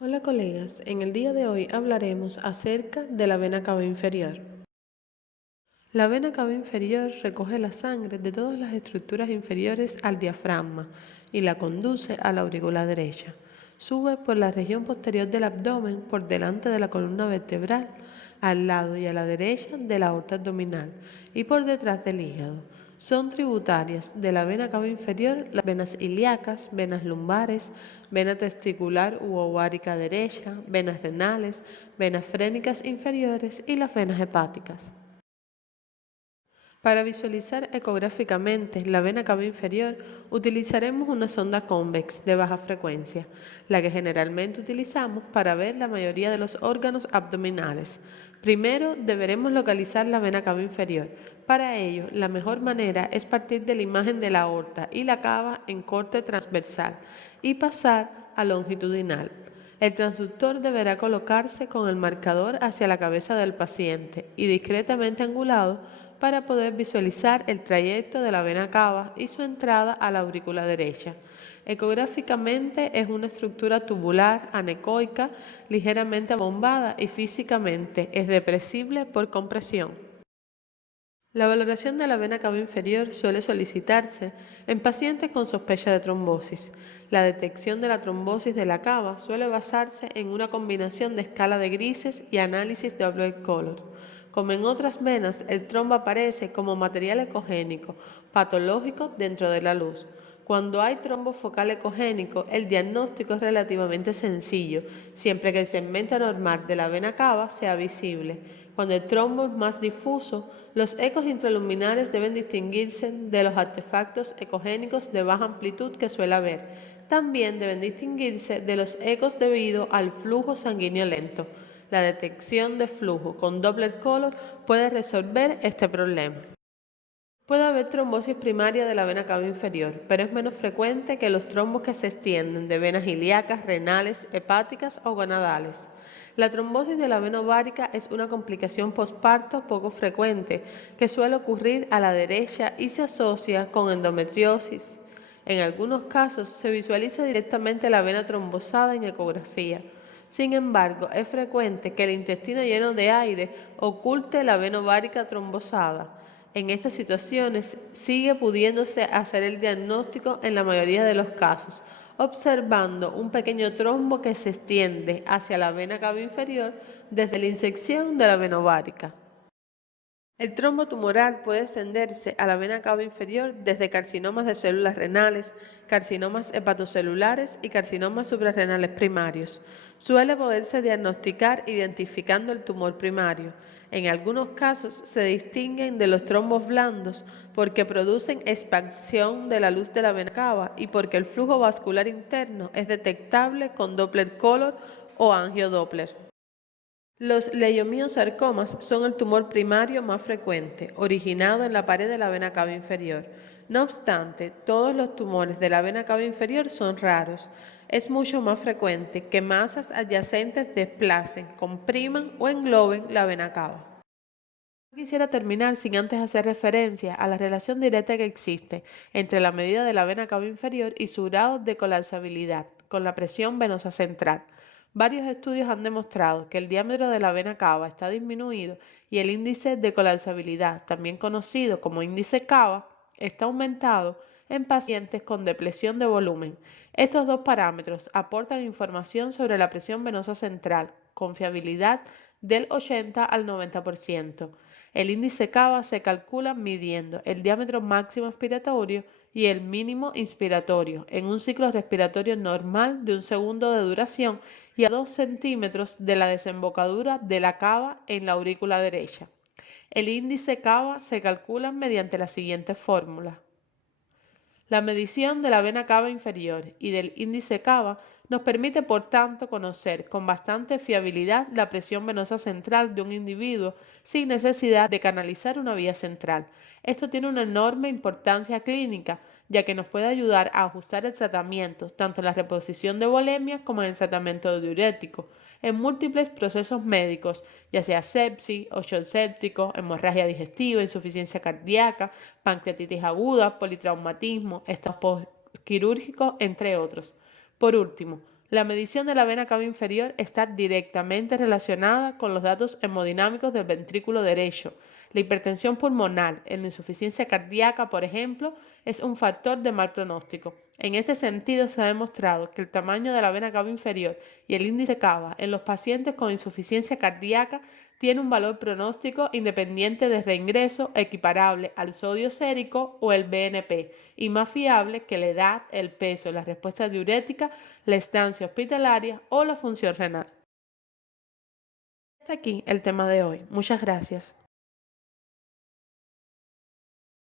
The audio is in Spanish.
Hola colegas, en el día de hoy hablaremos acerca de la vena cava inferior. La vena cava inferior recoge la sangre de todas las estructuras inferiores al diafragma y la conduce a la aurícula derecha. Sube por la región posterior del abdomen por delante de la columna vertebral, al lado y a la derecha de la aorta abdominal y por detrás del hígado. Son tributarias de la vena cava inferior las venas ilíacas, venas lumbares, vena testicular u ovárica derecha, venas renales, venas frénicas inferiores y las venas hepáticas. Para visualizar ecográficamente la vena cava inferior, utilizaremos una sonda convex de baja frecuencia, la que generalmente utilizamos para ver la mayoría de los órganos abdominales. Primero deberemos localizar la vena cava inferior. Para ello, la mejor manera es partir de la imagen de la aorta y la cava en corte transversal y pasar a longitudinal. El transductor deberá colocarse con el marcador hacia la cabeza del paciente y discretamente angulado para poder visualizar el trayecto de la vena cava y su entrada a la aurícula derecha. Ecográficamente es una estructura tubular anecoica ligeramente abombada y físicamente es depresible por compresión. La valoración de la vena cava inferior suele solicitarse en pacientes con sospecha de trombosis. La detección de la trombosis de la cava suele basarse en una combinación de escala de grises y análisis de blood color. Como en otras venas, el trombo aparece como material ecogénico patológico dentro de la luz. Cuando hay trombo focal ecogénico, el diagnóstico es relativamente sencillo, siempre que el segmento anormal de la vena cava sea visible. Cuando el trombo es más difuso, los ecos intraluminares deben distinguirse de los artefactos ecogénicos de baja amplitud que suele haber. También deben distinguirse de los ecos debido al flujo sanguíneo lento. La detección de flujo con Doppler color puede resolver este problema. Puede haber trombosis primaria de la vena cava inferior, pero es menos frecuente que los trombos que se extienden de venas ilíacas, renales, hepáticas o gonadales. La trombosis de la vena ovárica es una complicación posparto poco frecuente que suele ocurrir a la derecha y se asocia con endometriosis. En algunos casos se visualiza directamente la vena trombosada en ecografía. Sin embargo, es frecuente que el intestino lleno de aire oculte la vena ovárica trombosada. En estas situaciones sigue pudiéndose hacer el diagnóstico en la mayoría de los casos, observando un pequeño trombo que se extiende hacia la vena cava inferior desde la insección de la vena ovárica. El trombo tumoral puede extenderse a la vena cava inferior desde carcinomas de células renales, carcinomas hepatocelulares y carcinomas suprarrenales primarios. Suele poderse diagnosticar identificando el tumor primario. En algunos casos se distinguen de los trombos blandos porque producen expansión de la luz de la vena cava y porque el flujo vascular interno es detectable con Doppler color o angiodoppler. Los leiomiosarcomas son el tumor primario más frecuente, originado en la pared de la vena cava inferior. No obstante, todos los tumores de la vena cava inferior son raros. Es mucho más frecuente que masas adyacentes desplacen, compriman o engloben la vena cava. No quisiera terminar sin antes hacer referencia a la relación directa que existe entre la medida de la vena cava inferior y su grado de colapsabilidad con la presión venosa central. Varios estudios han demostrado que el diámetro de la vena cava está disminuido y el índice de colapsabilidad, también conocido como índice cava, está aumentado en pacientes con depresión de volumen. Estos dos parámetros aportan información sobre la presión venosa central, con fiabilidad del 80 al 90%. El índice cava se calcula midiendo el diámetro máximo expiratorio y el mínimo inspiratorio en un ciclo respiratorio normal de un segundo de duración y a 2 centímetros de la desembocadura de la cava en la aurícula derecha. El índice cava se calcula mediante la siguiente fórmula. La medición de la vena cava inferior y del índice cava nos permite, por tanto, conocer con bastante fiabilidad la presión venosa central de un individuo sin necesidad de canalizar una vía central. Esto tiene una enorme importancia clínica, ya que nos puede ayudar a ajustar el tratamiento, tanto en la reposición de volemia como en el tratamiento de diurético, en múltiples procesos médicos, ya sea sepsis, shock séptico, hemorragia digestiva, insuficiencia cardíaca, pancreatitis aguda, politraumatismo, estados postquirúrgicos, entre otros. Por último, La medición de la vena cava inferior está directamente relacionada con los datos hemodinámicos del ventrículo derecho. La hipertensión pulmonar en la insuficiencia cardíaca, por ejemplo, es un factor de mal pronóstico. En este sentido, se ha demostrado que el tamaño de la vena cava inferior y el índice cava en los pacientes con insuficiencia cardíaca tiene un valor pronóstico independiente de reingreso equiparable al sodio sérico o el BNP y más fiable que la edad, el peso, la respuesta diurética, la estancia hospitalaria o la función renal. Hasta aquí el tema de hoy. Muchas gracias.